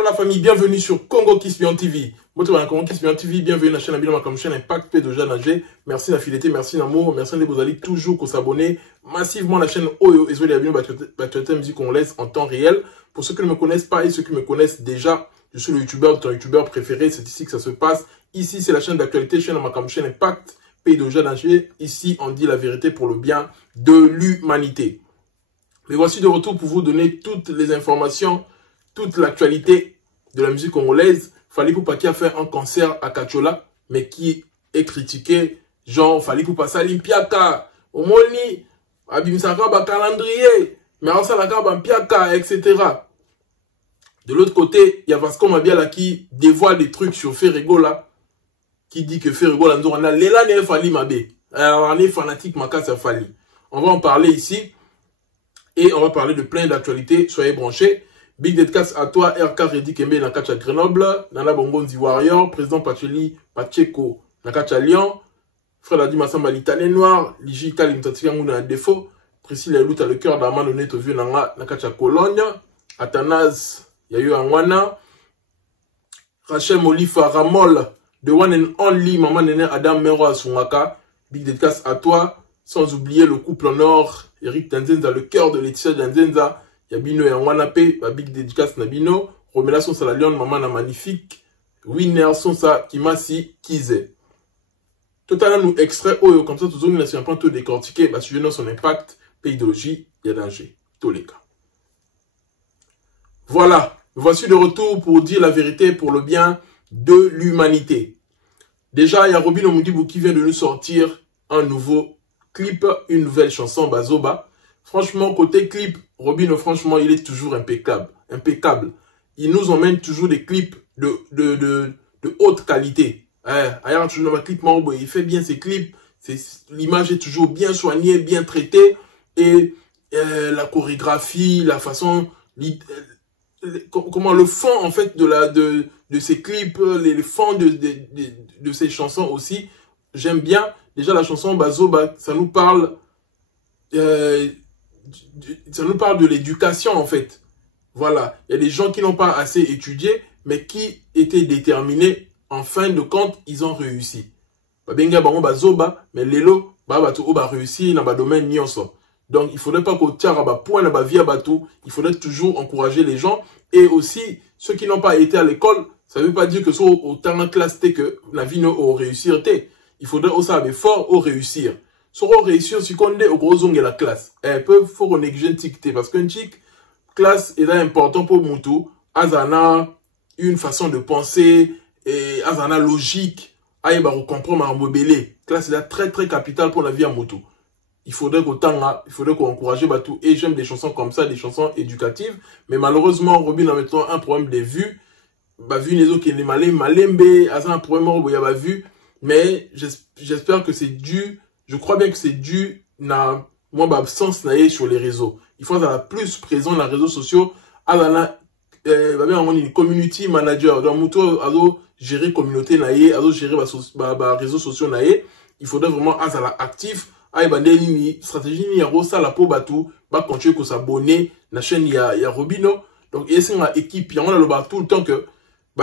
Hello la famille, bienvenue sur Congo Kispion TV. Moi, Congo Kispion TV, bienvenue à la chaîne Abidama comme chaîne Impact P de Janagé. Merci la fidélité, merci l'amour, merci de vous aller toujours s'abonner massivement à la chaîne Oyo et Zoé Abidama Batualité Musique Congolaise en temps réel. Pour ceux qui ne me connaissent pas et ceux qui me connaissent déjà, je suis le youtubeur, ton youtubeur préféré, c'est ici que ça se passe. Ici, c'est la chaîne d'actualité, chaîne comme chaîne Impact P de Janagé. Ici, on dit la vérité pour le bien de l'humanité. Mais voici de retour pour vous donner toutes les informations, toute l'actualité de la musique congolaise. Fallait pour pas qui a fait un concert à Kachola, mais qui est critiqué. Genre, fallait pour passer à l'Impiaka, au Moni, à Bimsaka, à calendrier, mais en Salaka, à Mpiaka, etc. De l'autre côté, il y a Vasco Mabiala qui dévoile des trucs sur Ferrego là, qui dit que Ferrego là, on a l'élan et Fali Mabé. Alors, on est fanatique, Makassa Fali. On va en parler ici. Et on va parler de plein d'actualités. Soyez branchés. Big dédicace à toi, RK Redi Kembe Nakacha Grenoble, Nana Bongonzi Warrior, président Pacheli Pacheco Nakacha Lyon, frère Adi Massamba l'Italien Noir, Liji Kalim Tatianguna à défaut, Priscilla Elouta le cœur d'Aman Honnête au vieux Nanga Nakacha Cologne, Athanase Yayu Angwana, Rachel Molifa Ramol, The One and Only, Maman Nene Adam Mero Asungaka, big dédicace à toi, sans oublier le couple en or, Eric Danzenza, le cœur de Laetitia Danzenza, Yabino et Wanape, big dédicace Nabino, Romela Sonsa la Lyon, Maman na magnifique, Winner Sonsa Kimasi Kize. Totalement nous extrait, oh, comme ça, tout le monde n'a pas tout décortiqué, bah, suivant son impact, pédologie, il y a danger, tous les cas. Voilà, voici de retour pour dire la vérité pour le bien de l'humanité. Déjà, il y a Robin Omudibou qui vient de nous sortir un nouveau clip, une nouvelle chanson, Bazoba. Franchement, côté clip, Robin, franchement, il est toujours impeccable. Impeccable. Il nous emmène toujours des clips de haute qualité. Ailleurs, toujours dans ma clip, il fait bien ses clips. L'image est toujours bien soignée, bien traitée. Et la chorégraphie, la façon, comment le fond, en fait, de ses clips, les fonds de ses chansons aussi, j'aime bien. Déjà, la chanson Bazoba, ça nous parle de l'éducation, en fait. Voilà. Il y a des gens qui n'ont pas assez étudié, mais qui étaient déterminés. En fin de compte, ils ont réussi. Babenga bango Bazoba, mais lelo, ba réussi dans le domaine nyonso. Donc, il ne faudrait pas qu'au tiara ba point na ba via batou, il faudrait toujours encourager les gens. Et aussi, ceux qui n'ont pas été à l'école, ça ne veut pas dire que soit au temps de classe, que la vie n'a réussi. Il faudrait aussi avoir fort au réussir. Sur réussir, si on est au gros zone de la classe, il faut négliger un tic, parce qu'un tic, classe est important pour Moutou. Azana, une façon de penser, et Azana logique, Aïba comprendre à rebelle. Classe est très très capital pour la vie à Moutou. Il faudrait qu'on encourage Batou. Et j'aime des chansons comme ça, des chansons éducatives. Mais malheureusement, Robin a maintenant un problème des vues. Bah, vu les autres qui est malembe, Azana un problème, il y a vu. Mais j'espère que c'est dû, je crois bien que c'est dû à mon absence sur les réseaux. Il faut être plus présent dans les réseaux sociaux. Une community manager. Donc, gérer communauté, gérer les réseaux sociaux. Il faudrait vraiment être actif. Une stratégie, il y a ça la peau batou, continuer à s'abonner. La chaîne, il y a Robino. Donc, il y a une équipe, il y a tout le temps que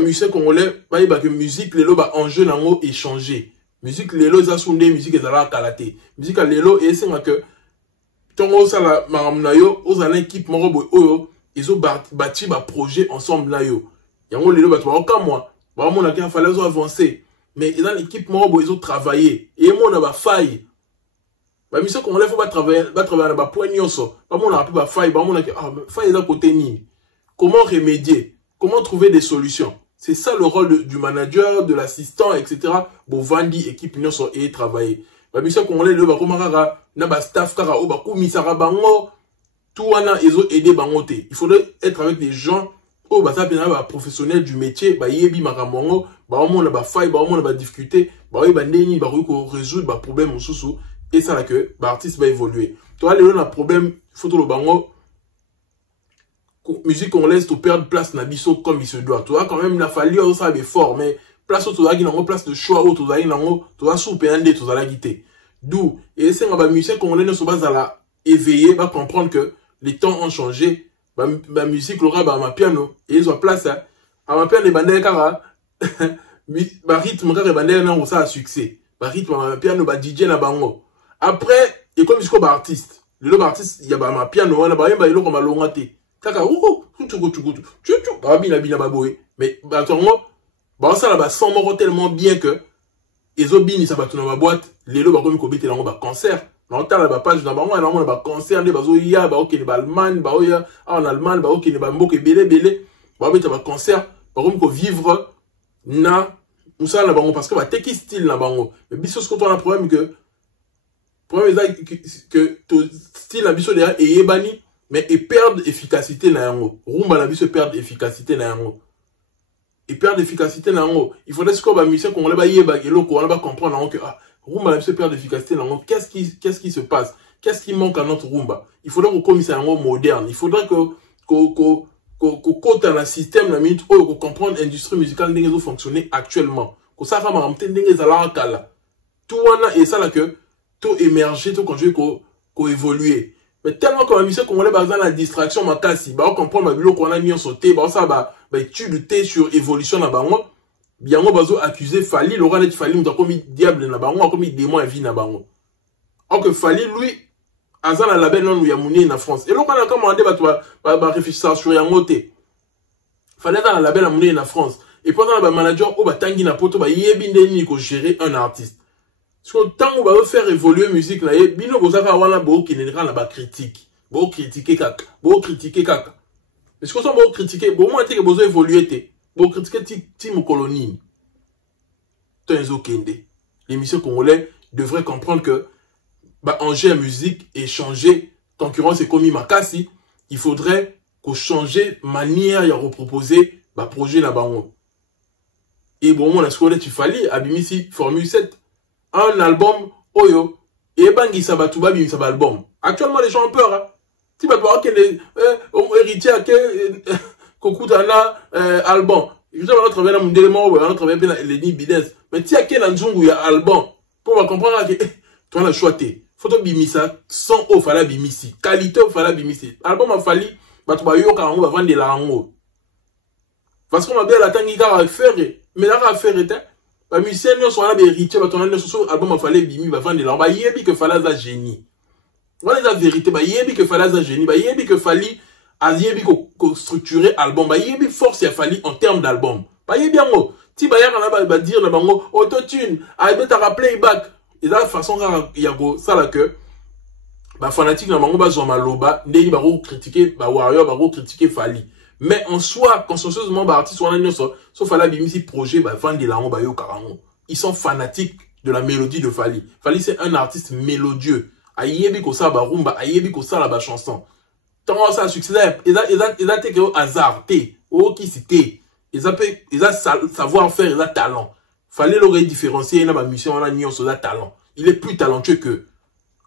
musique congolais, que musique lelo enjeu nango échanger. Musique lelo za sunde musique ezala kalate. Musique lelo et c'est que tongo sala maramna yo ozala équipe moko boy oyo ezo bâti ba projet ensemble na yo. Yango lelo bato ba okamwa ba mona ki fallait avancer. Mais dans l'équipe moko boy ezo travailler et mona ba faille. Ba musique congolais faut pas travailler na ba point nyonso. Ba mona ba faille, ba mona ki faille là côté ni. Comment remédier? Comment trouver des solutions? C'est ça le rôle du manager, de l'assistant, etc. Bon, vandi, équipe, nous sommes et travailler. La mission congolaise, le bakomara, na ba staff kara, o bakumisara bango, tout wana, ils ont aidé bangote. Il faudrait être avec des gens, oh, bah, ça, ba professionnels du métier, bah, yebi maramongo, bah, on a ba faille, bah, on a ba difficulté, bah, oui, bah, neni, bah, résoudre, bah, problème, sous, et ça, là, que, bah, artiste va évoluer. Toi, les gens, un problème, photo le bango, musique congolaise tu perdre place na biso comme il se doit. Tu vois quand même il a fallu ça be fort mais place où tu as une place de choix où tu as une tu as souper un tu as la guité. D'où et c'est nga musique congolaise ne se base à la éveiller va comprendre que les temps ont changé. Musique l'aura ma piano et ils ont place ama piano ebandele kaka ba rythme kaka ebandele na ça succès ba rythme ama piano ba DJ na bango après et comme jusqu'au ba artiste le artiste ya ba ma piano wana ba yemba iloko malonga te kaka tu ba bina ba boy mais ba tongo ba ça là ba son moko tellement bien que ezobini ça ba tuna ba boîte lelo ba komi ko bete lango ba concert na tala ba page na bango na mona ba concert ne bazo ya ba okene ba Allemagne ba oya en Allemagne ba okene ba mboke belé ba beta ba concert ba komi ko vivre na musala na bango parce que ba teki style na bango mais biso ce qu'on a problème que to style na biso derrière et ebani mais et perdre efficacité na yango rumba na biso perdre efficacité na yango et perdre efficacité na yango il faudrait que ba musicien congolais ba yeba eloko on va comprendre que ah rumba na biso perdre efficacité na yango qu'est-ce qui se passe qu'est-ce qui manque à notre rumba il faudrait qu'on commise à yango moderne il faudrait que kota na système na minute oyo ko comprendre industrie musicale ndenge zo fonctionner actuellement ko ça va m'amte ndenge za la kala tout wana et ça là que tout émerger tout conjuguer ko évoluer mais tellement que la musique congolais bazan la distraction makasi ba comprendre ba biloko wana nyon sauter ba ça ba étude té sur évolution na bango biango bazo accuser Fally Laurent net Fally muta komi diable na bango komi démon à vie na bango alors que Fally lui azan la label non ya muni na France et lokana commandé ba réfléchir sur yango té Fally dans la label muni na France et pendant ba manager o ba tangi na poto ba yebi ndeni ko gérer un artiste. Parce que tant qu'on va faire évoluer la musique, bino bozaka wana bo qui n'est pas la critique, bo critiquer kaka, bo critiquer kaka. Est-ce que ça bo critiquer, bo moi que besoin évoluer té, bo critiquer ti mo colonie. Tenzo kende. L'émission congolais devrait comprendre que bah enjeu musique et changer concurrence et comme makasi, il faudrait qu'on changer manière ya reproposer bah projet na bango. Et bon moi la scola tu Fally abimisi formule 7 un album oyo et bangi sabatuba bim sab album actuellement les gens ont peur hein. Si ba que les héritier que kokutana album je vais retrouver dans mon élément on va retrouver bien les ni bidens mais ti aké na nzungu ya album pour va comprendre que toi la choité photo bimisa son au fala bimisi qualité au fala bimisi album a Fally batuba yo ka on va vendre la rango parce qu'on a bien la tangi ka faire mais là à faire était ba musicien nous sont là héritier ba ton album a Fally bimi ba vendre la ba yebi que Fally za génie voilà la vérité ba yebi que Fally za génie ba yebi que Fally a yebi ko structurer album ba yebi force ya Fally en termes d'album ba yebi yango ti ba ya ba dire na bango autotune a be ta rappeler back et la façon ya go ça là que ba fanatique na bango ba zo maloba ndeni ba ko critiquer ba warrior ba ko critiquer Fally. Mais en soi, consciencieusement, bah, artistes, sauf Fally bimisi projet, bah, fan de l'ango, bah, yo, karango. Ils sont fanatiques de la mélodie de Fally. Fally, c'est un artiste mélodieux. Ayebi ko sa ba rumba, ayebi ko sa la ba chanson. Tant ça succès, ils a été au hasard, au qui c'était. Ils a savoir-faire, ils a talent. Fally l'aurait différencié, il a ma mission, on a nion sur talent. Il est plus talentueux que.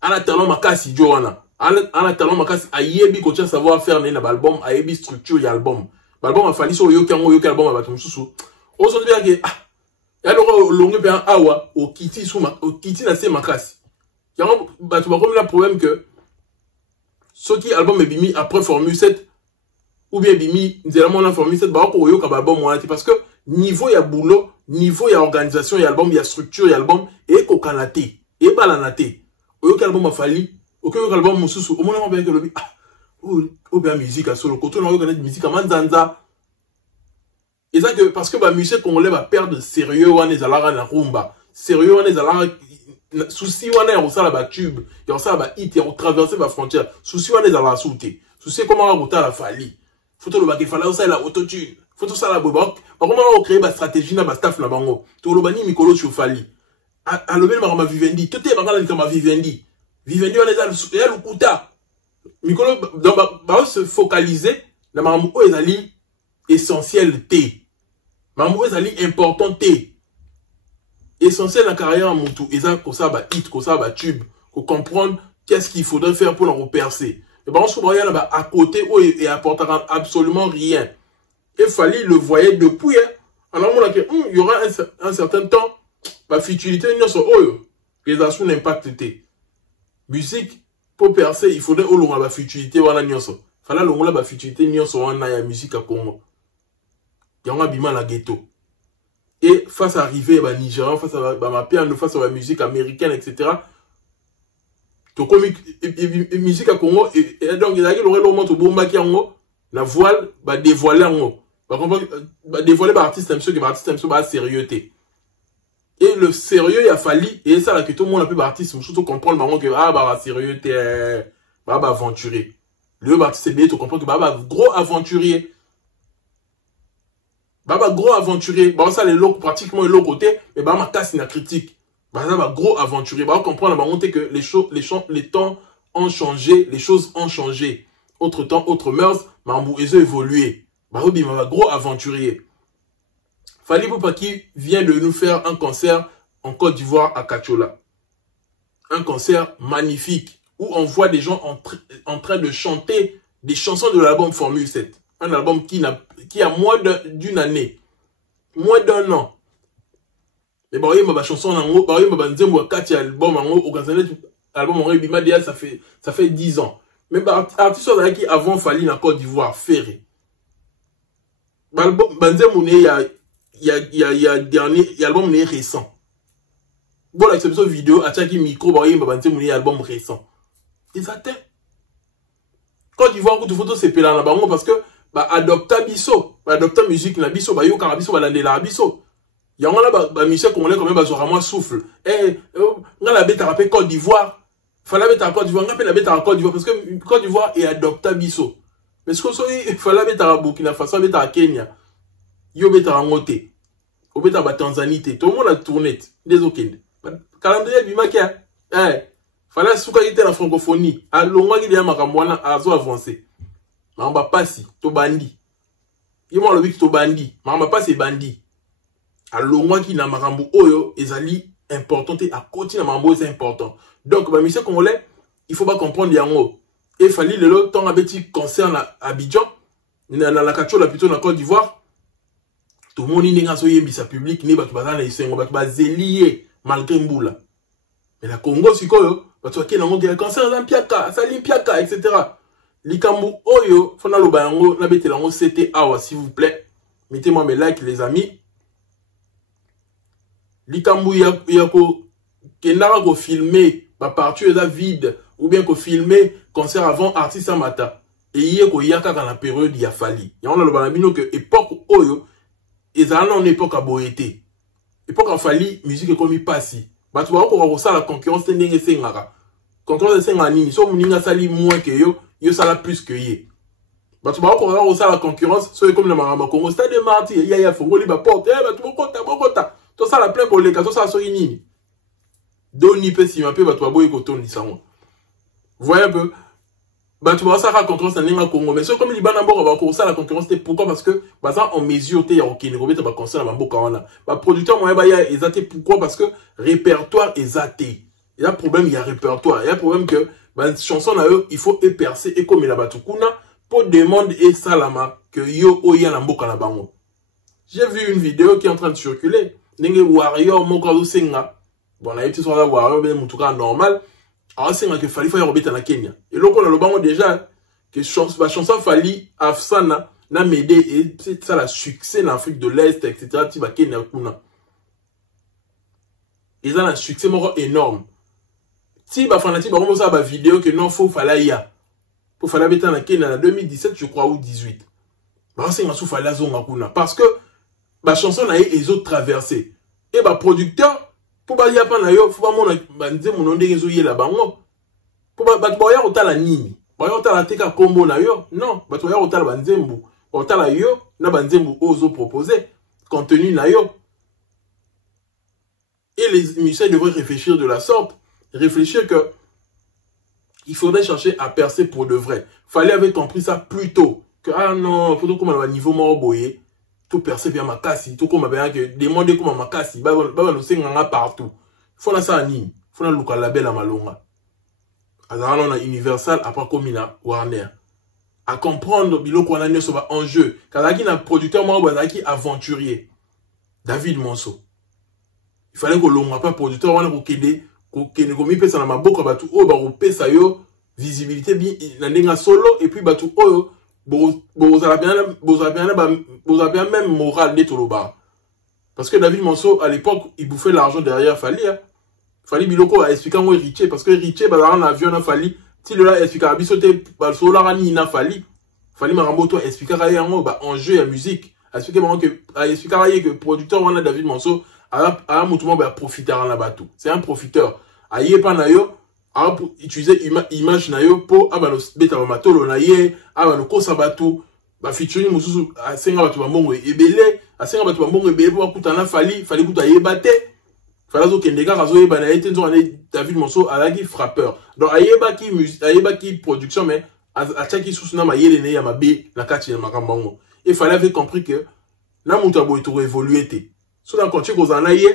On a talent makasi Joana. En attendant makasi ayebi ko tia savoir faire na album ayebi structure ya album album a Fally so yo kango yo album ba tumususu o so bien que ya lo longue bien awa o kiti suma o kiti na se makasi yango ba tu ba comme le problème que ce qui album est bimi après formule 7 ou bien bimi nzela na formule 7 ba ko yo ka album wana parce que niveau ya boulot niveau ya organisation ya album ya structure ya album et ko kanate et balanate o yo album a Fally ok album mususu au moment bien que le ou bien musique à solo côté on reconnaît musique à manzanza et ça que parce que ba musique congolais va perdre sérieux wana ezalaka na rumba sérieux wana ezalaka souci wana ya osala ba tube ya osala ba hit ya traverser ba frontière souci wana ezalaka souté souci comment on la Fally photo le ba ke Fally osala autotune photo ça la bobok par comment on créer ba stratégie na ba staff na bango to lo bani mikolo sur Fally à le même ma Vivendi tout est bangala ni kama Vivendi Vivendi on est à l'ukuta. Mikolo va se focaliser dans mamou ezali essentiel T. Mamou ezali important T. Essentiel dans la carrière mutu eza ko ça ba hit ko ça ba tube ko comprendre qu'est-ce qu'il faudrait faire pour en percer. Et ben on se voyait là à côté où et apportera absolument rien. Et Fally le voyait depuis alors on a que il y aura un certain temps ba futilité nous so oyo les assumes l'impact T. Musique pour percer il faudrait au long la futilité wana nyonso fala longola ba futilité nyonso wana ya musique à Congo Yanga bima la ghetto. Et face à arriver à Nigeria, face à ma piano, face à la musique américaine, etc. To comme musique à Congo et donc il y a le moment to bomba qui en la voile va dévoiler en va dévoiler par artiste monsieur que artiste monsieur va sérieuxté. Et le sérieux il a fallu et ça là que tout le monde a pu artiste surtout comprendre vraiment que ah bah sérieuxté bah aventurier. Le artiste c'est bien to comprendre que bah gros aventurier. Bah gros aventurier, bah ça les lots pratiquement le côté mais bah ma casse une critique. Bah ça va gros aventurier. Bah comprendre la que les temps ont changé, les choses ont changé. Autre temps, autre mœurs, bah ils ont évolué. Bah oui, bah gros aventurier. Fally Ipupa qui vient de nous faire un concert en Côte d'Ivoire à Kachola. Un concert magnifique où on voit des gens en train de chanter des chansons de l'album Formule 7. Un album qui a moins d'une année, moins d'un an. Mais bah oui, ma chanson en bah oui, ma nzembo a 4 albums en haut, album en bima déjà ça fait 10 ans. Mais bah artiste qui avant Fally na Côte d'Ivoire ferré. Bah nzembo il y a dernier album né récent. Bon l'exception vidéo a qui micro bah oui, ma nzembo album récent. Ils attendent. Côte d'Ivoire où tout photo c'est pélan là-bas parce que bah adopta biso, adopta musique na biso bah yo karabiso ba landela biso. Yango là ba Michel Congolais quand même bazora moi souffle. Eh nga la bête rappelé Côte d'Ivoire. Fallait bête à Côte d'Ivoire, nga la bête à Côte d'Ivoire parce que Côte d'Ivoire est adopta biso. Mais ce que so fallait bête à Burkina Faso, bête à Kenya. Yo bête à Ngoté. Au bête à Tanzanie, tout le monde a tourné des okende. Calendrier bimakia. Eh fallait souka ite la francophonie. A longwa ki de makamwana azo avancer. Mamba pasi to bandi. Yimo lo biki to bandi. Mamba pasi bandi. Alors moi qui n'a marambo oyo ezali important et à côté na marambo c'est important. Donc bah monsieur congolais, il faut pas comprendre yango. Et Fally le temps abeti concert à Abidjan, na la Kachola plutôt na Côte d'Ivoire. Tout le monde n'est so yembisa public ni batu bazana isengo batu bazelié malgré mbula. Mais la Congo sikoyo batu akena ngo ke concert za mpiaka, sali mpiaka etc. Likambu oyo fona lo bango na betela ngo c'était awa s'il vous plaît. Mettez-moi mes likes les amis. Likambu yako kenara ko filmer ba partie eza vide ou bien ko filmer concert avant artiste amata et yé ko yaka dans la période ya Fally. Ya on a le banabino que époque oyo ezana en époque a boété. Époque a Fally musique comme passi. Ba tu ba ko ça la concurrence ndenge sengaka. Concurrence senga nini so muninga sali moins que yo sala plus que yé. Ba tu ba ko ça la concurrence so comme le Maramba Congo stade de Martyr ya fongoli ba porte ba tu bokota tout ça la plein collègue, tout ça sur une Doni peut s'y mapper, bah tu vas boire coton ni ça. Vous voyez un peu, bah tu vas ça la concurrence dans Congo, mais c'est comme il va d'abord avoir ça la concurrence, pourquoi parce que bah ça en mesure t'es ok, ne remet pas concert dans Mambo Kawana. Bah producteur moi bah il y a exaté pourquoi parce que répertoire exaté. Il y a problème, il y a répertoire, il y a problème que bah chanson là il faut épercer et comme il a battu kuna pour demander et salama que yo oya na mboka na bango. J'ai vu une vidéo qui est en train de circuler. Nenge warrior moko senga bon na yeti sola warrior ben mutuka normal a senga que Fally fa robeta na Kenya et loko na lobango déjà que chanson Fally afsana na mede et c'est ça la succès en Afrique de l'Est etc. ti ba Kenya kuna ils ont un succès moko énorme ti ba fanati ba komo ça ba vidéo que non faut Fally ya pour Fally beta na Kenya en 2017 je crois ou 18 ba senga sou Fally zonga kuna parce que ba chanson na les autres traversées et ba producteur pour ba ya pa na yo faut ba mona ba nze mon ndenge zo yela bango pour ba ya otala nini ba ya otala teka combo na yo non ba to ya otala ba nzembu otala yo na ba nzembu ozo proposer contenu na yo et les musiciens devraient réfléchir de la sorte réfléchir que il faudrait chercher à percer pour de vrai. Fally avait compris ça plus tôt que ah non faut comme à niveau mort boyer tout percer bien ma casse tout comme bien que demander comment ma casse ba no senga partout faut na ça ni faut na luka label à malonga azana na Universal après comme na Warner à comprendre biloko na nyoso ba enjeu kazaki na producteur mo bazaki aventurier David Monso il fallait que l'on pas producteur wana ko kede ko mi pesa na maboko ba tout o ba ko pesa yo visibilité bi na ndenga solo et puis ba tout o bozala bien même moral de Toloba. Parce que David Monceau, à l'époque, il bouffait l'argent derrière Fali. Hein. Fali Biloko a expliqué où Riché, parce que Riché, en avion, a Fali. Si le là explique à Bissoté, Balsola Rani, il a Fali. Fali Maramboto a expliqué en jeu et en musique. A expliqué que le producteur, on a David Monceau, a un mouvement profiter en abatou. C'est un profiteur. A Yepa Nayo, a utiliser image Nayo pour abano beta matolo naye, abano kosabatou, featuring mususu, a senga batu bambongo ebele, a senga batu bambongo ebele pour akutana Fali kuta yebate. Falazo Kendeka, Razo Yeba, David Monceau, Alagi frappeur. Donc, Ayeba qui production, mais à chaque sous nama yele ya mabe la kati na makambango. Il fallait avoir compris que na mutabo eto évoluer té. So dans continue aux anaye.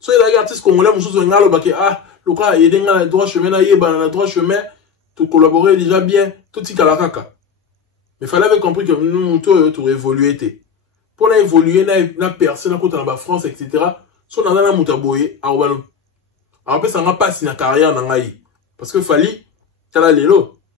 So il y a artiste congolais mususu ngalo baki le cas yedenga na droit chemin na yeba na droit chemin tout collaborer déjà bien tout tika la kaka. Mais fallait avoir compris que nous muto to évoluer té. Pour na évoluer na personne na kota na France etc. So na na mutaboye awalo. Après ça n'a pas si na carrière na ngai parce que Fali tala lelo